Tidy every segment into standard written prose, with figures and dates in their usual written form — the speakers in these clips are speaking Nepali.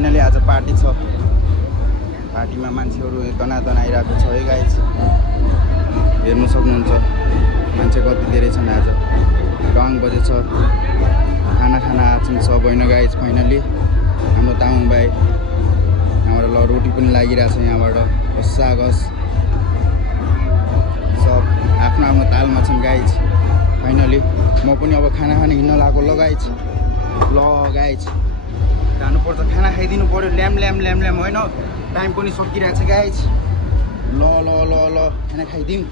फाइनली आज पार्टी छ पार्टीमा मान्छेहरू तनातन आइरहेको छ है गाइज हेर्नु सक्नुहुन्छ मान्छे कति धेरै छन् आज रङ बजेछ खाना आछन् सब होइन गाइज फाइनली हाम्रो तामाङ भाइ यहाँबाट ल रोटी पनि लागिरहेछ यहाँबाट सागस सब आफ्नो आफ्नो तालमा छन् गाइज फाइनली म पनि अब खाना खान हिँड्न लागेको ल गाइज जानुपर्छ खाना खाइदिनु पर्यो ल्याम होइन टाइम पनि सकिरहेछ गाइज ल खाना खाइदिउँ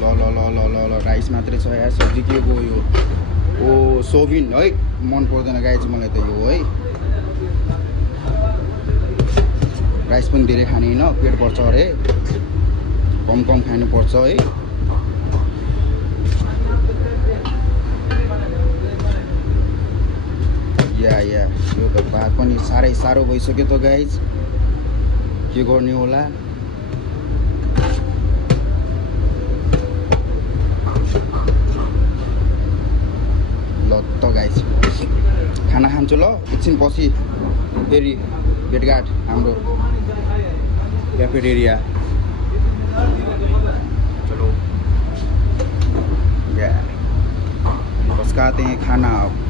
ल राइस मात्रै छ यार सब्जी के को यो ओ सोबिन है मन पर्दैन गाइज मलाई त यो है राइस पनि धेरै खाने होइन पेट पर्छ अरे कम खानुपर्छ है या यो त भात पनि साह्रो भइसक्यो त गाइज के गर्ने होला ल त गाइज खाना खान्छु ल एकछिन पछि फेरि भेटघाट हाम्रो क्याफेटेरिया चलो बस खाते हैं खाना अब